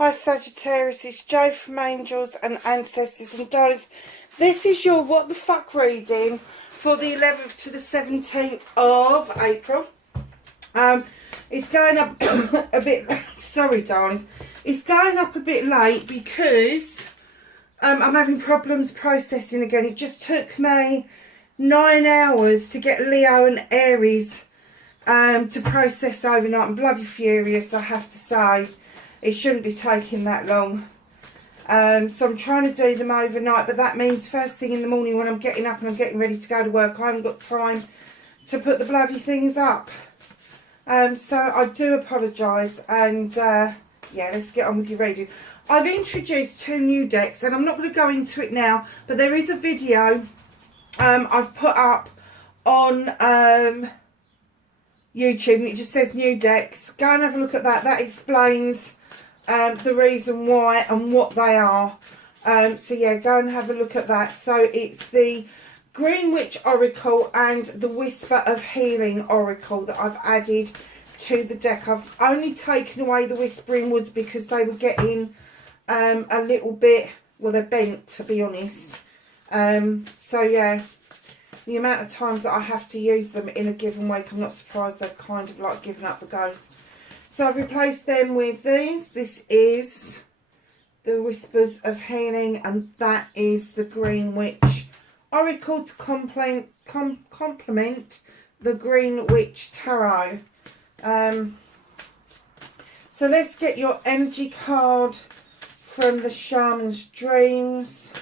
Hi Sagittarius, it's Jo from Angels and Ancestors and Darlings. This is your what the fuck reading for the 11th to the 17th of April. It's going up a bit, sorry darlings, it's going up a bit late because I'm having problems processing again. It just took me 9 hours to get Leo and Aries to process overnight. I'm bloody furious, I have to say. It shouldn't be taking that long. So I'm trying to do them overnight, but that means first thing in the morning when I'm getting up and I'm getting ready to go to work, I haven't got time to put the bloody things up. So I do apologise, and yeah, let's get on with your reading. I've introduced 2 new decks, and I'm not going to go into it now, but there is a video I've put up on YouTube, and it just says new decks. Go and have a look at that. That explains the reason why and what they are. So yeah, go and have a look at that. So it's the Green Witch Oracle and the Whisper of Healing Oracle that I've added to the deck. I've only taken away the Whispering Woods because they were getting a little bit, well, they're bent, to be honest. So yeah, the amount of times that I have to use them in a given week, I'm not surprised they've kind of like given up the ghost. So I've replaced them with these. This is the Whispers of Healing, and that is the Green Witch Oracle to complement the Green Witch Tarot. So let's get your energy card from the Shaman's Dreams.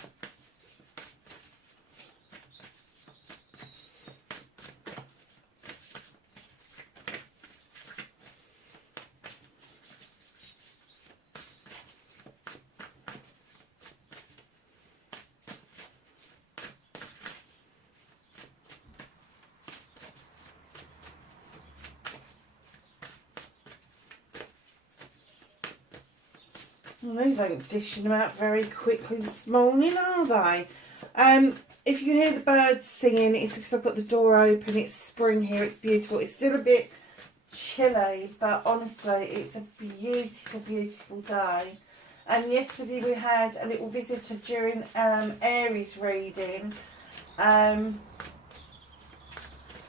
Well, these ain't dishing them out very quickly this morning, are they? If you can hear the birds singing, it's because I've got the door open. It's spring here. It's beautiful. It's still a bit chilly, but honestly, it's a beautiful, beautiful day. And yesterday we had a little visitor during Aries reading. A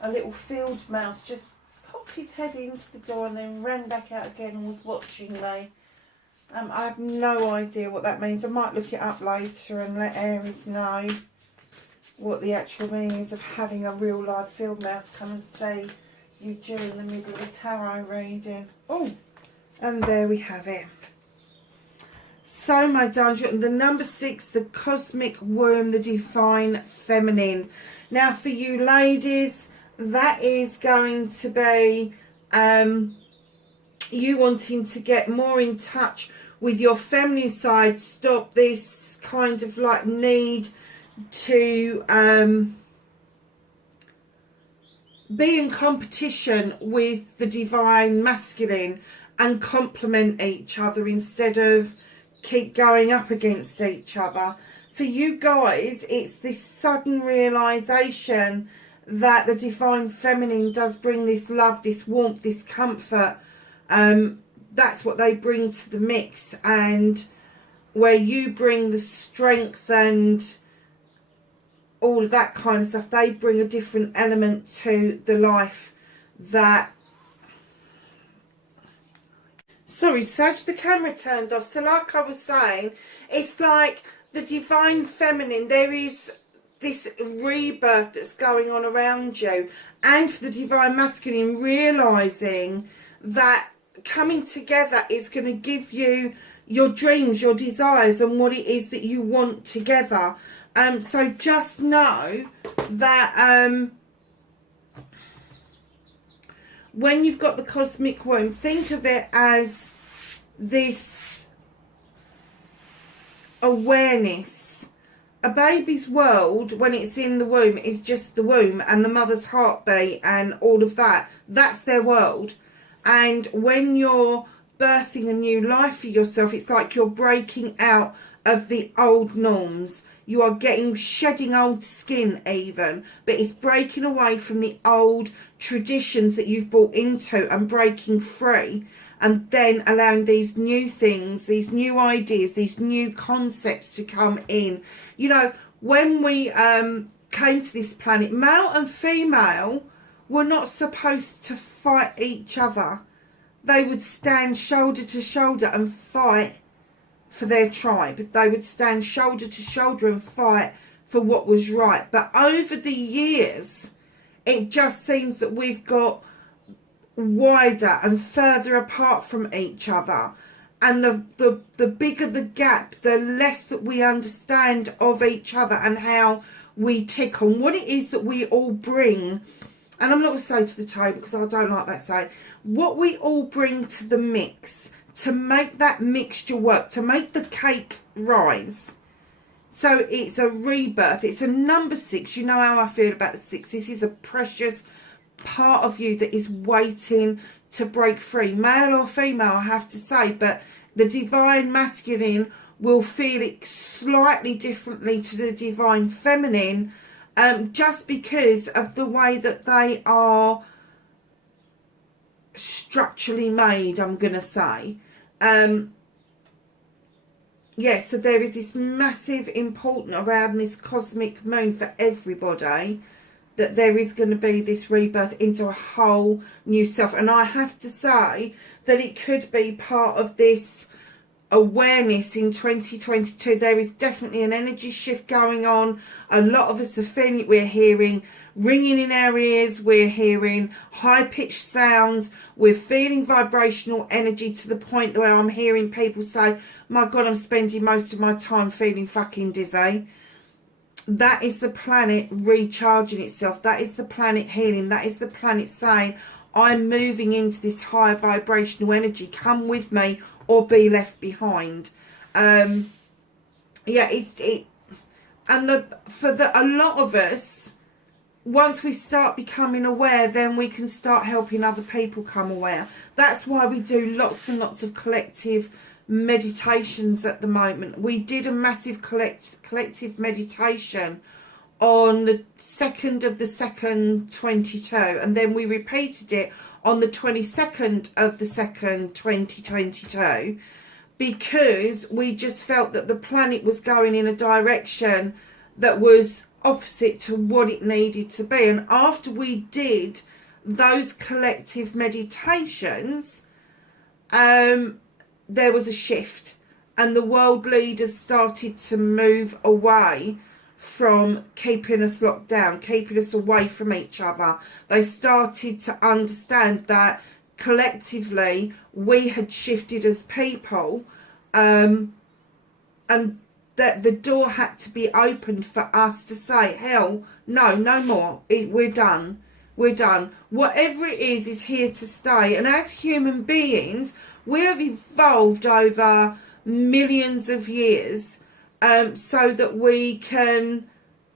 little field mouse just popped his head into the door and then ran back out again and was watching me. I have no idea what that means. I might look it up later and let Aries know what the actual meaning is of having a real live field mouse come and see you during the middle of a tarot reading. Oh, and there we have it. So my darling, the number 6, the Cosmic Womb, the Divine Feminine. Now for you ladies, that is going to be you wanting to get more in touch with your feminine side. Stop this kind of like need to be in competition with the divine masculine and complement each other instead of keep going up against each other. For you guys, it's this sudden realization that the divine feminine does bring this love, this warmth, this comfort. That's what they bring to the mix, and where you bring the strength and all of that kind of stuff, they bring a different element to the life that... Sorry, Sag, the camera turned off. So like I was saying, it's like the divine feminine, there is this rebirth that's going on around you, and for the divine masculine, realising that coming together is going to give you your dreams, your desires, and what it is that you want together. So just know that when you've got the cosmic womb, think of it as this awareness. A baby's world, when it's in the womb, is just the womb and the mother's heartbeat and all of that. That's their world. And when you're birthing a new life for yourself, it's like you're breaking out of the old norms. You are shedding old skin even, but it's breaking away from the old traditions that you've bought into and breaking free. and then allowing these new things, these new ideas, these new concepts to come in. You know, when we came to this planet, male and female were not supposed to fight each other. They would stand shoulder to shoulder and fight for their tribe. They would stand shoulder to shoulder and fight for what was right. But over the years, it just seems that we've got wider and further apart from each other, and the bigger the gap, the less that we understand of each other and how we tick on what it is that we all bring. And I'm not going to say to the table because I don't like that saying. What we all bring to the mix to make that mixture work, to make the cake rise. So it's a rebirth. It's a number 6. You know how I feel about the 6. This is a precious part of you that is waiting to break free, male or female, I have to say. But the divine masculine will feel it slightly differently to the divine feminine, just because of the way that they are structurally made, I'm gonna say. Yeah, so there is this massive important around this cosmic moon for everybody, that there is going to be this rebirth into a whole new self. And I have to say that it could be part of this awareness in 2022. There is definitely an energy shift going on. A lot of us are feeling it. We're hearing ringing in our ears. We're hearing high-pitched sounds. We're feeling vibrational energy to the point where I'm hearing people say, my God, I'm spending most of my time feeling fucking dizzy. That is the planet recharging itself. That is the planet healing. That is the planet saying, I'm moving into this higher vibrational energy. Come with me or be left behind. Yeah, a lot of us, once we start becoming aware, then we can start helping other people come aware. That's why we do lots and lots of collective meditations at the moment. We did a massive collective meditation on the 2nd of the 2nd 22, and then we repeated it on the 22nd of the 2nd 2022, because we just felt that the planet was going in a direction that was opposite to what it needed to be. And after we did those collective meditations, there was a shift, and the world leaders started to move away from keeping us locked down, keeping us away from each other. They started to understand that collectively we had shifted as people, and that the door had to be opened for us to say, hell, no more, we're done. We're done. Whatever it is here to stay. And as human beings, we have evolved over millions of years, so that we can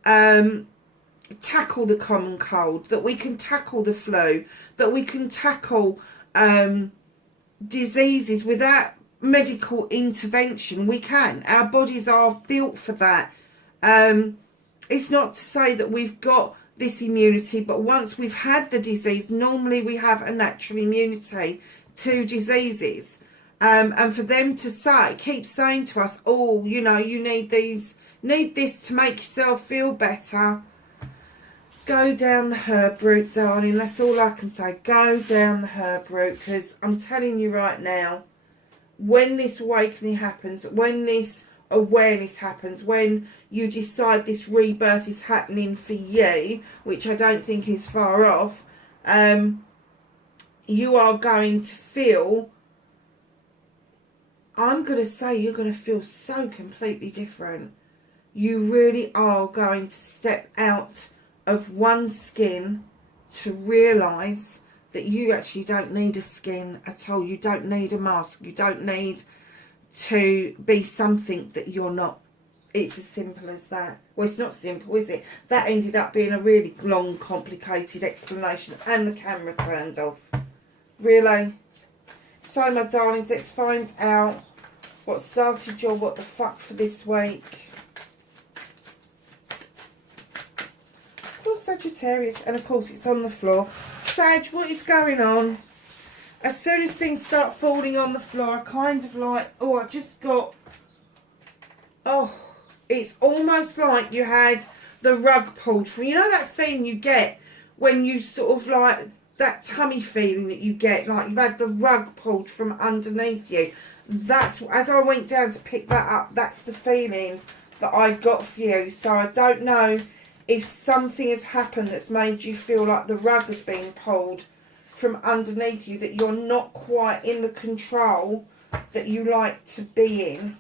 tackle the common cold, that we can tackle the flu, that we can tackle diseases without medical intervention. We can. Our bodies are built for that. It's not to say that we've got this immunity, but once we've had the disease, normally we have a natural immunity to diseases. And for them to keep saying to us, oh, you know, you need this to make yourself feel better. Go down the herb route, darling. That's all I can say. Go down the herb route, because I'm telling you right now, when this awakening happens, when this awareness happens, when you decide this rebirth is happening for you, which I don't think is far off, you are going to feel, I'm going to say, you're going to feel so completely different. You really are going to step out of one skin to realise that you actually don't need a skin at all. You don't need a mask. You don't need to be something that you're not. It's as simple as that. Well, it's not simple, is it? That ended up being a really long, complicated explanation, and the camera turned off. Really? So, my darlings, let's find out what started your what the fuck for this week. For Sagittarius, and of course it's on the floor. Sag, what is going on? as soon as things start falling on the floor, I kind of like, oh, I just got, oh, it's almost like you had the rug pulled from, you know that feeling you get when you sort of like, that tummy feeling that you get, like you've had the rug pulled from underneath you. That's, as I went down to pick that up, that's the feeling that I got for you. So I don't know if something has happened that's made you feel like the rug has been pulled from underneath you, that you're not quite in the control that you like to be in.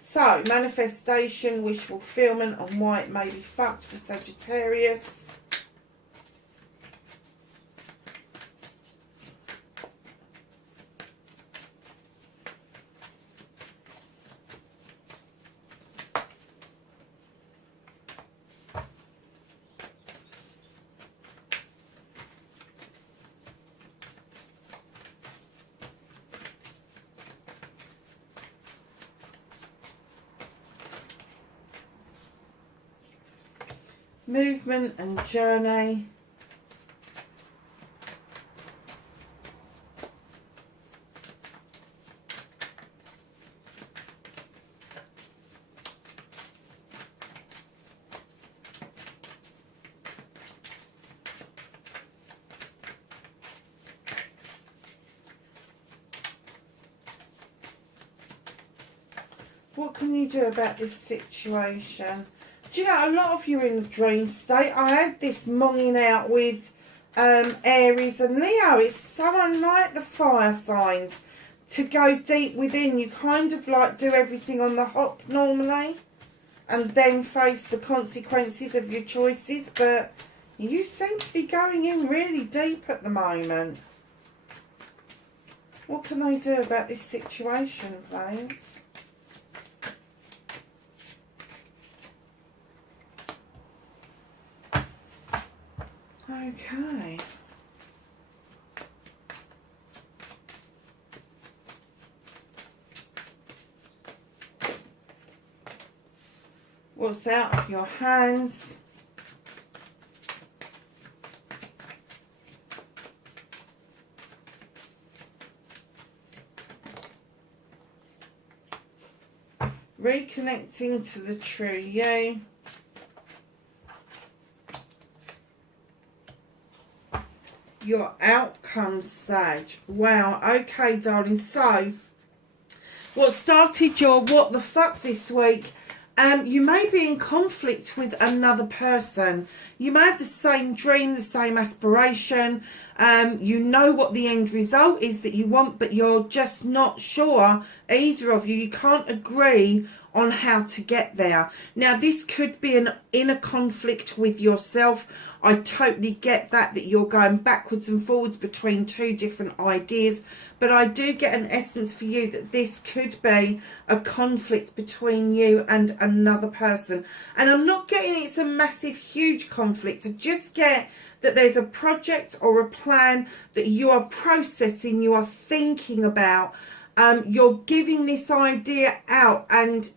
So, manifestation, wish fulfillment, and why it may be fucked for Sagittarius. Movement and journey. What can you do about this situation? Do you know, a lot of you are in a dream state. I had this monging out with Aries and Leo. It's so unlike the fire signs to go deep within. You kind of like do everything on the hop normally and then face the consequences of your choices. But you seem to be going in really deep at the moment. What can they do about this situation, please? Okay. What's out of your hands? Reconnecting to the true you. Your outcome, Sag. Wow, okay, darling. So, what started your what the fuck this week, you may be in conflict with another person. You may have the same dream, the same aspiration. You know what the end result is that you want, but you're just not sure, either of you. You can't agree on how to get there. Now, this could be an inner conflict with yourself. I totally get that you're going backwards and forwards between two different ideas, but I do get an essence for you that this could be a conflict between you and another person. And I'm not getting it's a massive, huge conflict. I just get that there's a project or a plan that you are processing, you are thinking about, you're giving this idea out, and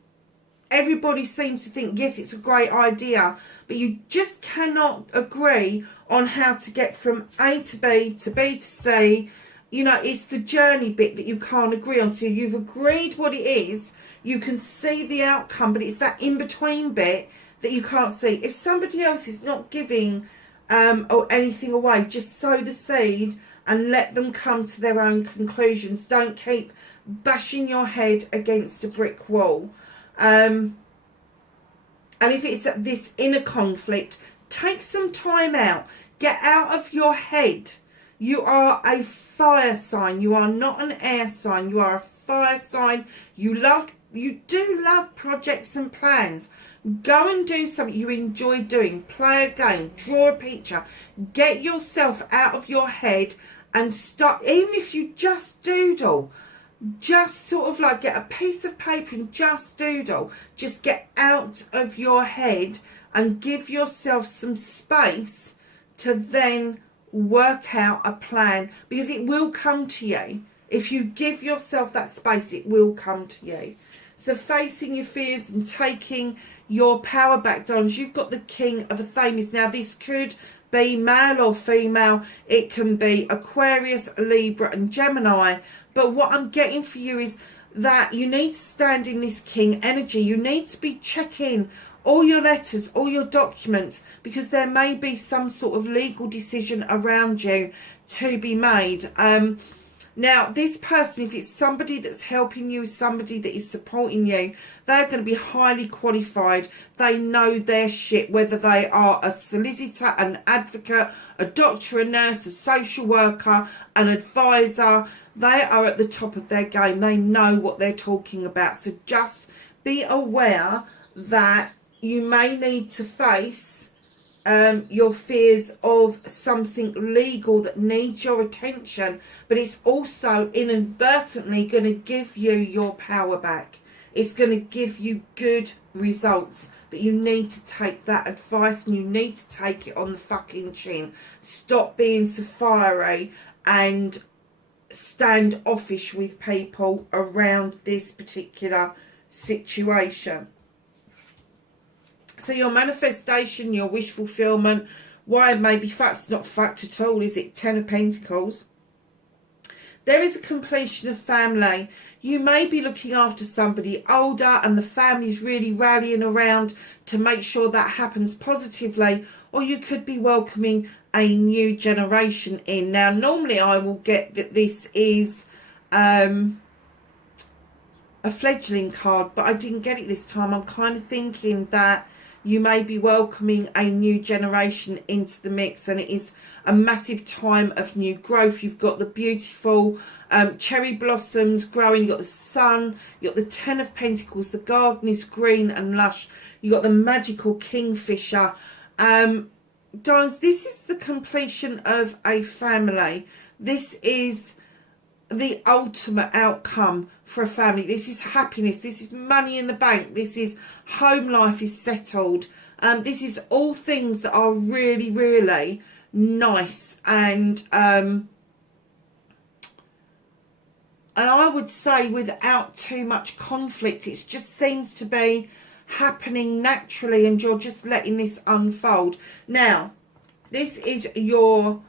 everybody seems to think, yes, it's a great idea, but you just cannot agree on how to get from A to B to B to C. You know, it's the journey bit that you can't agree on. So you've agreed what it is, you can see the outcome, but it's that in-between bit that you can't see. If somebody else is not giving or anything away, just sow the seed and let them come to their own conclusions. Don't keep bashing your head against a brick wall. And if it's this inner conflict, take some time out. Get out of your head. You are a fire sign. You are not an air sign. You are a fire sign. You do love projects and plans. Go and do something you enjoy doing. Play a game. Draw a picture. Get yourself out of your head and start. Even if you just doodle. Just sort of like get a piece of paper and just doodle. Just get out of your head and give yourself some space to then work out a plan, because it will come to you. If you give yourself that space, it will come to you. So facing your fears and taking your power back, darlings. You've got the King of Athenians. Now this could be male or female. It can be Aquarius, Libra and Gemini. But what I'm getting for you is that you need to stand in this king energy. You need to be checking all your letters, all your documents, because there may be some sort of legal decision around you to be made. Now, this person, if it's somebody that's helping you, somebody that is supporting you, they're going to be highly qualified. They know their shit, whether they are a solicitor, an advocate, a doctor, a nurse, a social worker, an advisor. They are at the top of their game. They know what they're talking about. So just be aware that you may need to face your fears of something legal that needs your attention, but it's also inadvertently going to give you your power back. It's going to give you good results, but you need to take that advice and you need to take it on the fucking chin. Stop being so fiery and standoffish with people around this particular situation. So your manifestation, your wish fulfillment, why it may be fact, it's not fact at all, is it? 10 of Pentacles. There is a completion of family. You may be looking after somebody older and the family's really rallying around to make sure that happens positively, or you could be welcoming a new generation in. Now, normally I will get that this is a fledgling card, but I didn't get it this time. I'm kind of thinking that you may be welcoming a new generation into the mix, and it is a massive time of new growth. You've got the beautiful cherry blossoms growing, you've got the sun, you've got the 10 of Pentacles, the garden is green and lush, you've got the magical kingfisher. Darlings, this is the completion of a family. This is the ultimate outcome for a family. This is happiness, this is money in the bank, this is home life is settled. This is all things that are really, really nice, and I would say without too much conflict. It just seems to be happening naturally, and you're just letting this unfold. Now, this is your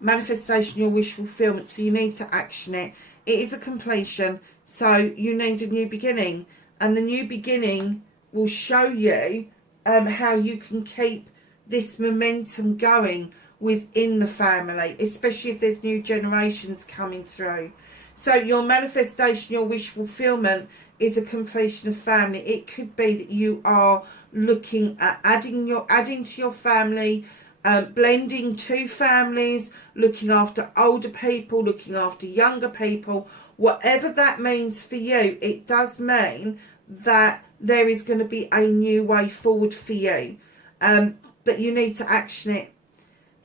manifestation, your wish fulfillment, so you need to action it. It is a completion, so you need a new beginning, and the new beginning will show you how you can keep this momentum going within the family, especially if there's new generations coming through. So your manifestation, your wish fulfillment is a completion of family. It could be that you are looking at adding to your family, blending two families, looking after older people, looking after younger people. Whatever that means for you, it does mean that there is going to be a new way forward for you, but you need to action it.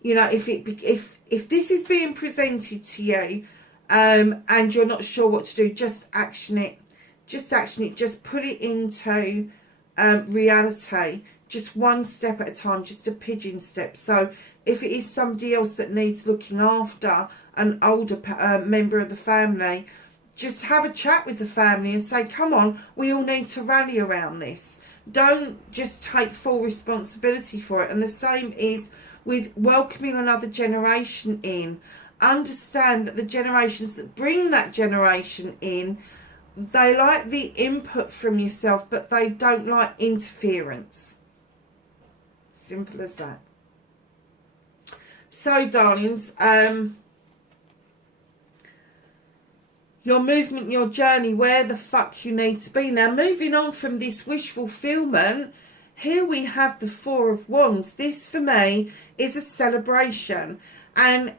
You know, if this is being presented to you and you're not sure what to do, just action it. Just action it. Just put it into reality. Just one step at a time, just a pigeon step. So if it is somebody else that needs looking after, an older member of the family, just have a chat with the family and say, come on, we all need to rally around this. Don't just take full responsibility for it. And the same is with welcoming another generation in. Understand that the generations that bring that generation in, they like the input from yourself, but they don't like interference. Simple as that. So, darlings, your movement, your journey, where the fuck you need to be. Now, moving on from this wish fulfillment, here we have the Four of Wands. This, for me, is a celebration. And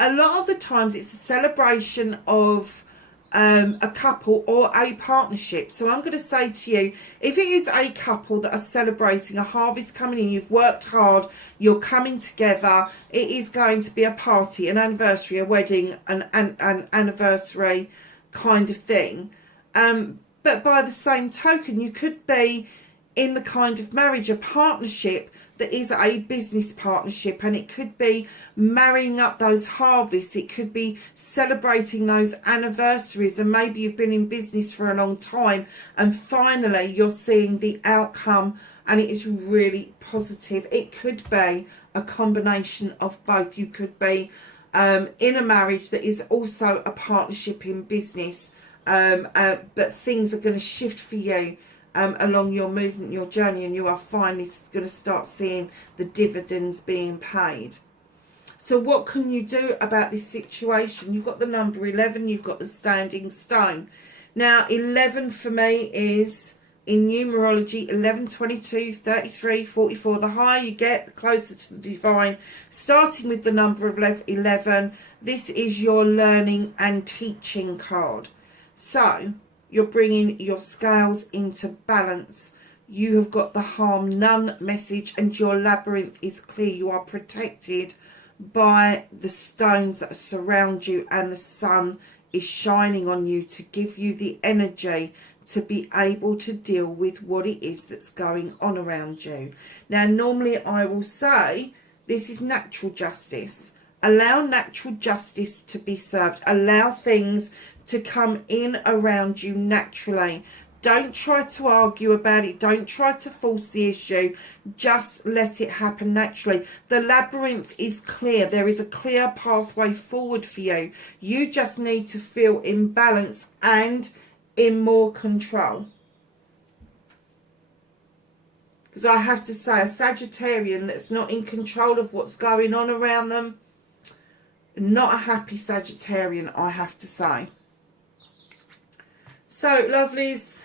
a lot of the times it's a celebration of a couple or a partnership. So I'm going to say to you, if it is a couple that are celebrating a harvest coming in, you've worked hard, you're coming together, it is going to be a party, an anniversary, a wedding, an anniversary kind of thing. But by the same token, you could be in the kind of marriage, a partnership that is a business partnership, and it could be marrying up those harvests, it could be celebrating those anniversaries, and maybe you've been in business for a long time and finally you're seeing the outcome and it is really positive. It could be a combination of both. You could be in a marriage that is also a partnership in business, but things are going to shift for you along your movement, your journey, and you are finally going to start seeing the dividends being paid. So what can you do about this situation? You've got the number 11, you've got the standing stone. Now 11 for me is, in numerology, 11, 22, 33, 44. The higher you get, the closer to the divine. Starting with the number of 11, this is your learning and teaching card. So you're bringing your scales into balance. You have got the harm none message, and your labyrinth is clear. You are protected by the stones that surround you, and the sun is shining on you to give you the energy to be able to deal with what it is that's going on around you. Now, normally I will say this is natural justice. Allow natural justice to be served. Allow things to come in around you naturally. Don't try to argue about it. Don't try to force the issue. Just let it happen naturally. The labyrinth is clear. There is a clear pathway forward for you. You just need to feel in balance and in more control. Because I have to say, a Sagittarian that's not in control of what's going on around them, not a happy Sagittarian, I have to say. So, lovelies,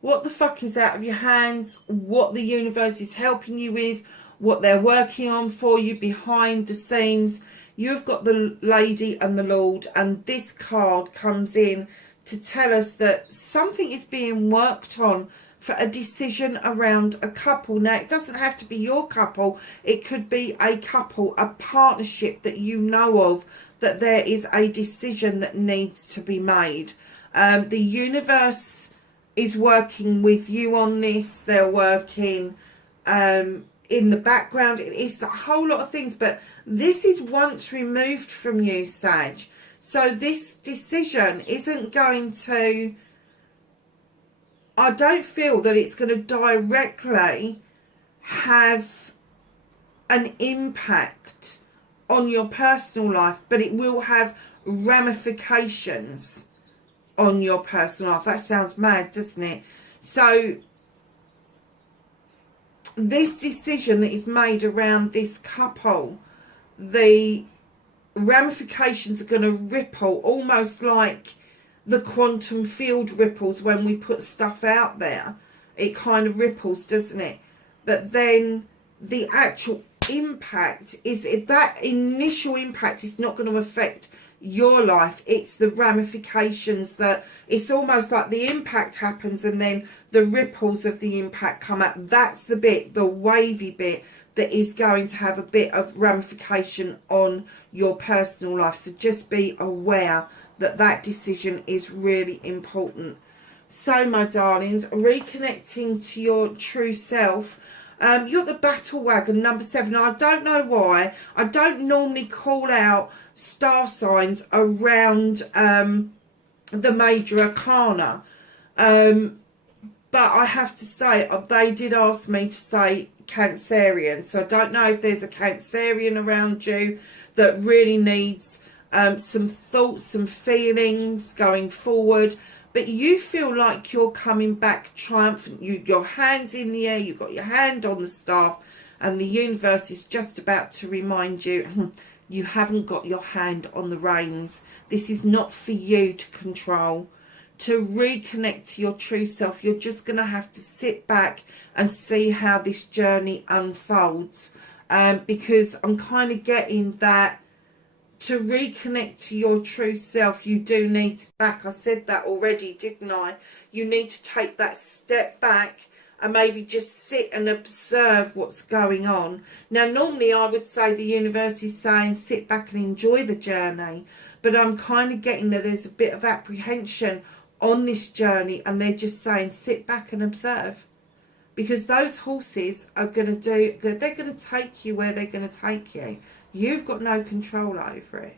what the fuck is out of your hands? What the universe is helping you with? What they're working on for you behind the scenes? You've got the Lady and the Lord, and this card comes in to tell us that something is being worked on for a decision around a couple. Now, it doesn't have to be your couple. It could be a couple, a partnership that you know of, that there is a decision that needs to be made. The universe is working with you on this. They're working in the background. It's a whole lot of things, but this is once removed from you, Sag. So this decision isn't going to, I don't feel that it's going to directly have an impact on your personal life, but it will have ramifications on your personal life. That sounds mad, doesn't it? So this decision that is made around this couple, the ramifications are going to ripple, almost like the quantum field ripples when we put stuff out there. It kind of ripples, doesn't it? But then the actual impact is, that initial impact is not going to affect your life. It's the ramifications that, it's almost like the impact happens and then the ripples of the impact come out. That's the bit, the wavy bit, that is going to have a bit of ramification on your personal life. So just be aware that that decision is really important. So, my darlings, reconnecting to your true self. You're the battle wagon, number 7. I don't know why. I don't normally call out star signs around the major arcana. But I have to say, they did ask me to say Cancerian. So I don't know if there's a Cancerian around you that really needs some thoughts, some feelings going forward. But you feel like you're coming back triumphant. Your hand's in the air, you've got your hand on the staff, and the universe is just about to remind you, you haven't got your hand on the reins. This is not for you to control. To reconnect to your true self, you're just going to have to sit back and see how this journey unfolds. Because I'm kind of getting that to reconnect to your true self, you do need back. I said that already, didn't I? You need to take that step back and maybe just sit and observe what's going on. Now, normally I would say the universe is saying sit back and enjoy the journey. But I'm kind of getting that there's a bit of apprehension on this journey, and they're just saying sit back and observe, because those horses are going to they're going to take you where they're going to take you. You've got no control over it.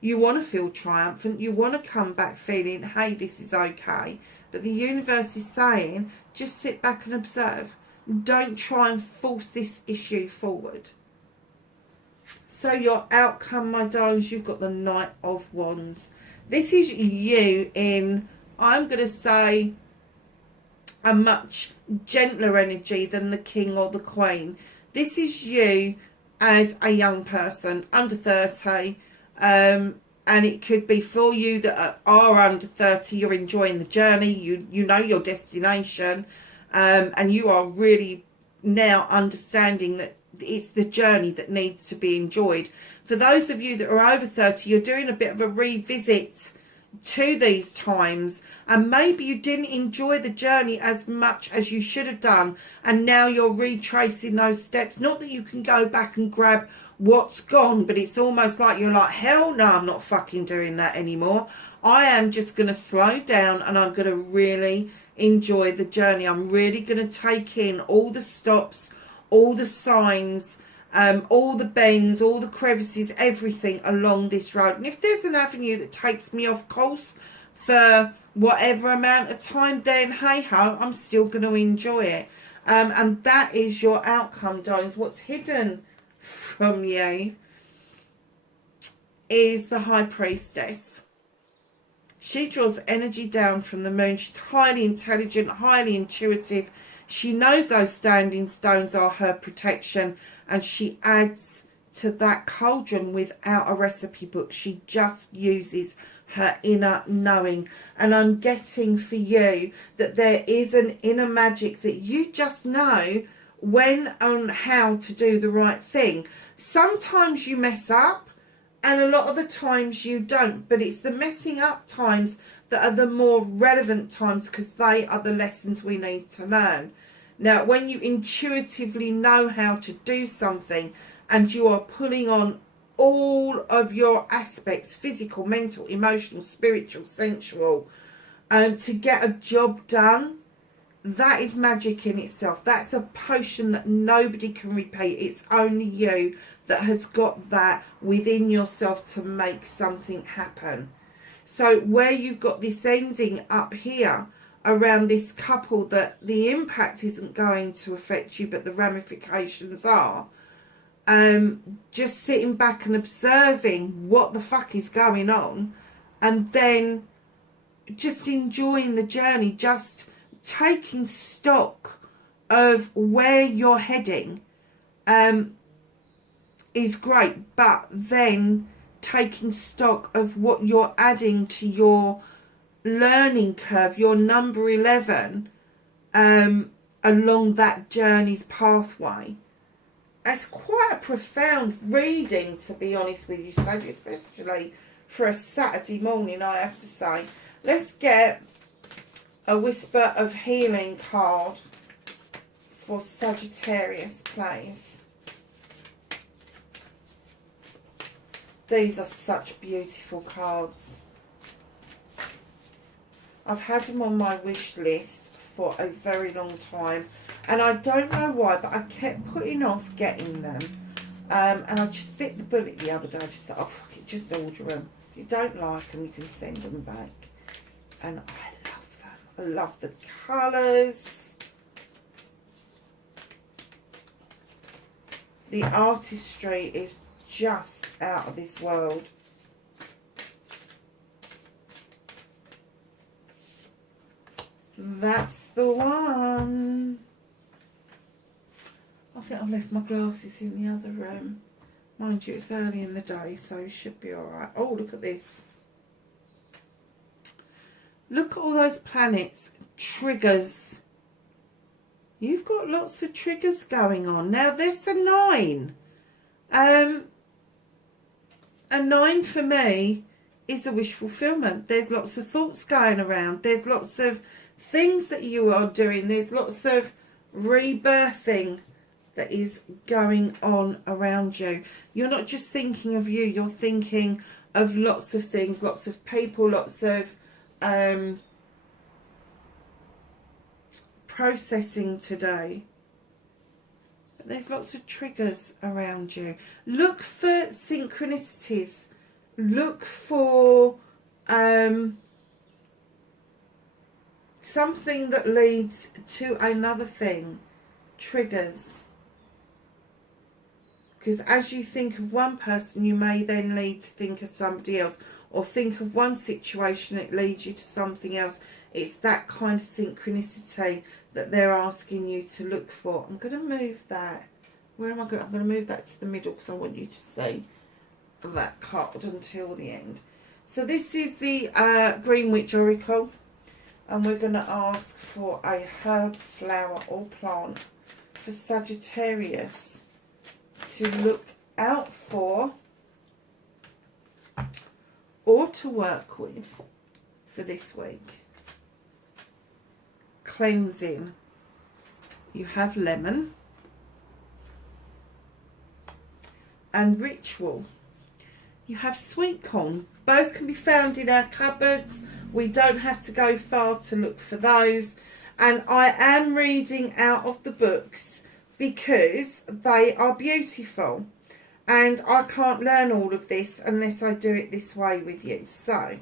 You want to feel triumphant, you want to come back feeling, hey, this is okay, But the universe is saying, just sit back and observe. Don't try and force this issue forward. So your outcome, my darlings, you've got the Knight of Wands. This is you in, I'm going to say, a much gentler energy than the King or the Queen. This is you as a young person, under 30. And it could be for you that are under 30, you're enjoying the journey, you know your destination, and you are really now understanding that it's the journey that needs to be enjoyed. For those of you that are over 30, you're doing a bit of a revisit to these times, and maybe you didn't enjoy the journey as much as you should have done, and now you're retracing those steps. Not that you can go back and grab what's gone, but it's almost like you're like, hell no, I'm not fucking doing that anymore. I am just going to slow down, and I'm going to really enjoy the journey. I'm really going to take in all the stops, all the signs, all the bends, all the crevices, everything along this road. And if there's an avenue that takes me off course for whatever amount of time, then hey ho, I'm still going to enjoy it. And that is your outcome, darlings. What's hidden from you is the High Priestess. She draws energy down from the moon. She's highly intelligent, highly intuitive. She knows those standing stones are her protection, and she adds to that cauldron without a recipe book. She just uses her inner knowing. And I'm getting for you that there is an inner magic that you just know when and how to do the right thing. Sometimes you mess up, and a lot of the times you don't, but it's the messing up times that are the more relevant times, because they are the lessons we need to learn. Now, when you intuitively know how to do something and you are pulling on all of your aspects, physical, mental, emotional, spiritual, sensual, to get a job done, that is magic in itself. That's a potion that nobody can repeat. It's only you that has got that within yourself to make something happen. So where you've got this ending up here around this couple, that the impact isn't going to affect you, but the ramifications are, just sitting back and observing what the fuck is going on, and then just enjoying the journey, just taking stock of where you're heading, is great, but then taking stock of what you're adding to your learning curve, your number 11, along that journey's pathway. It's quite a profound reading, to be honest with you, Sag, especially for a Saturday morning, I have to say. Let's get a Whisper of Healing card for Sagittarius, please. These are such beautiful cards. I've had them on my wish list for a very long time, and I don't know why, but I kept putting off getting them, and I just bit the bullet the other day. I just thought, oh fuck it, just order them. If you don't like them, you can send them back. And I love them. I love the colours, the artistry is just out of this world. That's the one. I think I've left my glasses in the other room. Mind you, it's early in the day, so it should be alright. Oh, look at this. Look at all those planets. Triggers. You've got lots of triggers going on. Now, there's a 9. A 9 for me is a wish fulfillment. There's lots of thoughts going around. There's lots of things that you are doing. There's lots of rebirthing that is going on around you. You're not just thinking of you, you're thinking of lots of things, lots of people, lots of processing today. But there's lots of triggers around you. Look for synchronicities. Look for something that leads to another thing. Triggers. Because as you think of one person, you may then lead to think of somebody else. Or think of one situation, it leads you to something else. It's that kind of synchronicity that they're asking you to look for. I'm going to move that. Where am I going? I'm going to move that to the middle because I want you to see that card until the end. So this is the Green Witch Oracle. And we're going to ask for a herb, flower or plant for Sagittarius to look out for or to work with for this week. Cleansing. You have lemon. And ritual. You have sweet corn. Both can be found in our cupboards. We don't have to go far to look for those. And I am reading out of the books because they are beautiful. And I can't learn all of this unless I do it this way with you. So,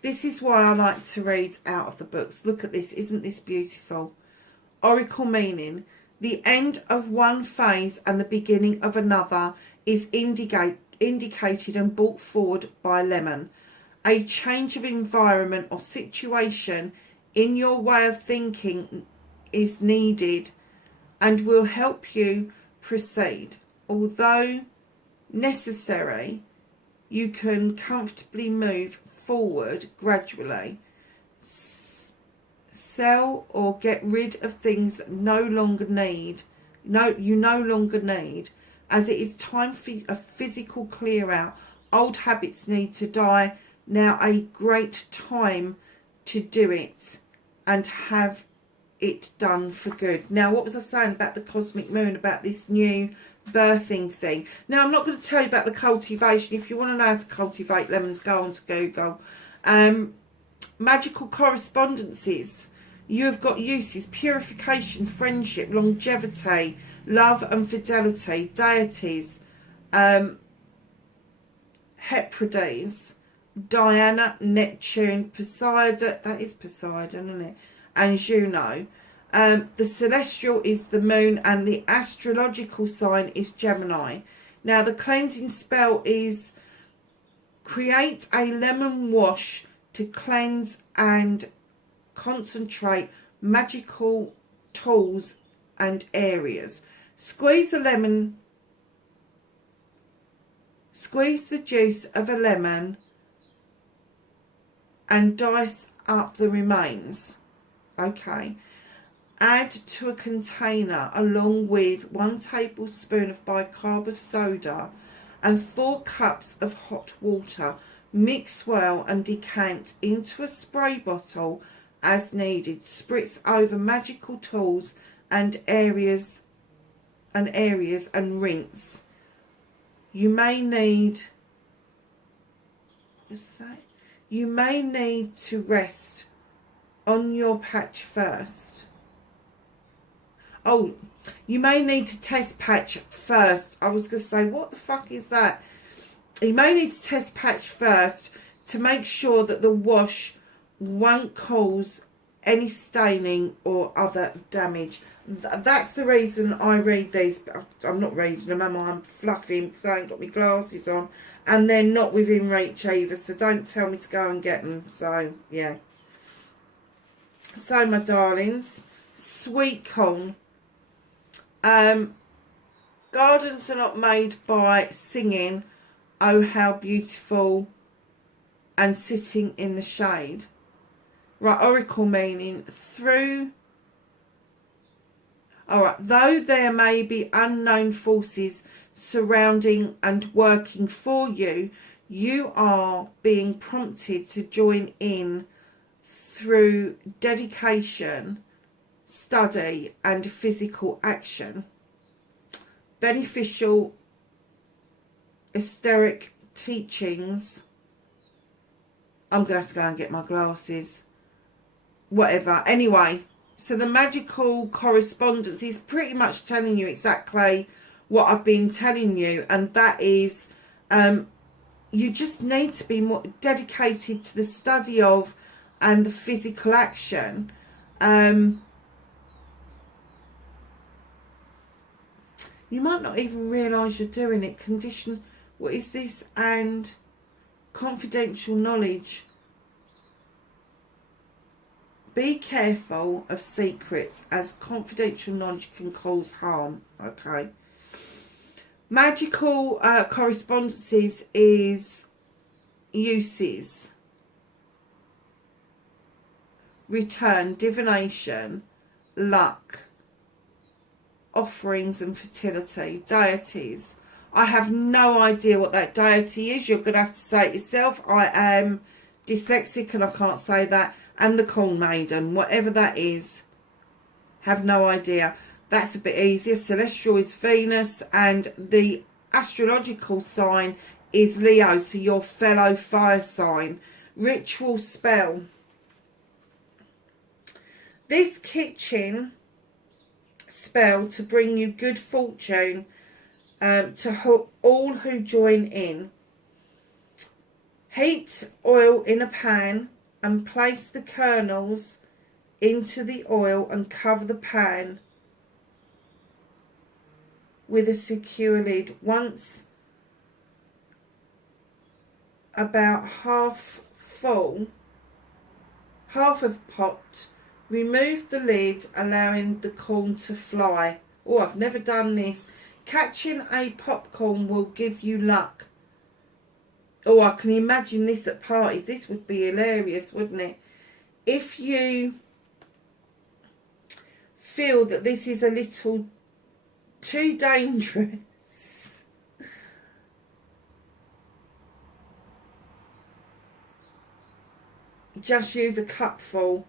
this is why I like to read out of the books. Look at this. Isn't this beautiful? Oracle meaning. The end of one phase and the beginning of another is indicated and brought forward by lemon. A change of environment or situation in your way of thinking is needed and will help you proceed. Although necessary, you can comfortably move forward gradually. Sell or get rid of things that you no longer need, as it is time for a physical clear out. Old habits need to die. Now a great time to do it and have it done for good. Now, what was I saying about the cosmic moon, about this new birthing thing? Now, I'm not going to tell you about the cultivation. If you want to know how to cultivate lemons, go on to Google. Magical correspondences. You have got uses: purification, friendship, longevity, love and fidelity, deities, Hebrides, Diana, Neptune, Poseidon, that is Poseidon, isn't it? And Juno. The celestial is the moon and the astrological sign is Gemini. Now the cleansing spell is create a lemon wash to cleanse and concentrate magical tools and areas. Squeeze a lemon, squeeze the juice of a lemon and dice up the remains. Okay. Add to a container along with 1 tablespoon of bicarb of soda and 4 cups of hot water. Mix well and decant into a spray bottle as needed. Spritz over magical tools and areas and rinse. You may need, what's that? You may need to rest on your patch first. Oh, you may need to test patch first. I was going to say, what the fuck is that? You may need to test patch first to make sure that the wash won't cause any staining or other damage. That's the reason I read these. I'm not reading them, am I? I'm fluffing because I ain't got my glasses on. And they're not within reach either, so don't tell me to go and get them. So, yeah. So, my darlings, sweet corn. Gardens are not made by singing, oh how beautiful, and sitting in the shade. Right, oracle meaning through. Alright, though there may be unknown forces surrounding and working for you, you are being prompted to join in through dedication, study and physical action. Beneficial esoteric teachings. I'm going to have to go and get my glasses. Whatever. Anyway, so the magical correspondence is pretty much telling you exactly what I've been telling you. And that is you just need to be more dedicated to the study of and the physical action. You might not even realise you're doing it. Condition, what is this? And confidential knowledge. Be careful of secrets, as confidential knowledge can cause harm. Okay. Magical correspondences is uses. Return, divination, luck, offerings and fertility, deities. I have no idea what that deity is. You're going to have to say it yourself. I am dyslexic and I can't say that. And the corn maiden, whatever that is, have no idea. That's a bit easier. Celestial is Venus, and the astrological sign is Leo, so your fellow fire sign. Ritual spell. This kitchen spell to bring you good fortune to all who join in. Heat oil in a pan and place the kernels into the oil and cover the pan with a secure lid. Once about half full, half of popped, remove the lid, allowing the corn to fly. Oh, I've never done this. Catching a popcorn will give you luck. Oh, I can imagine this at parties. This would be hilarious, wouldn't it? If you feel that this is a little too dangerous, just use a cupful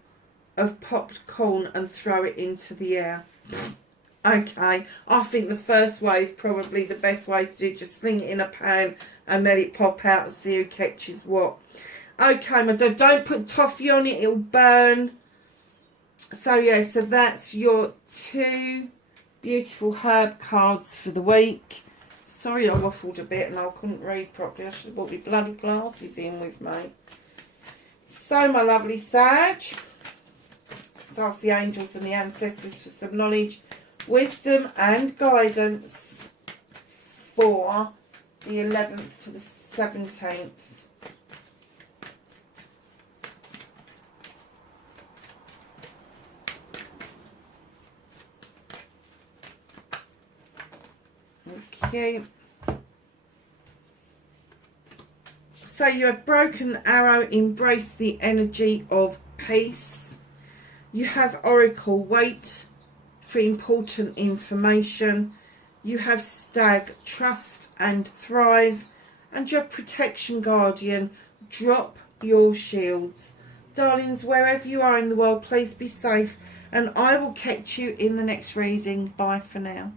of popped corn and throw it into the air. Okay, I think the first way is probably the best way to do it. Just sling it in a pan and let it pop out and see who catches what. Okay, my dog, don't put toffee on it, it'll burn. So yeah, so that's your 2 beautiful herb cards for the week. Sorry I waffled a bit and I couldn't read properly. I should have brought my bloody glasses in with me. So my lovely Sag, let's ask the angels and the ancestors for some knowledge, wisdom and guidance for the 11th to the 17th. Okay. So you have broken arrow, embrace the energy of peace. You have oracle, wait for important information. You have stag, trust and thrive. And you have protection, guardian, drop your shields. Darlings, wherever you are in the world, please be safe. And I will catch you in the next reading. Bye for now.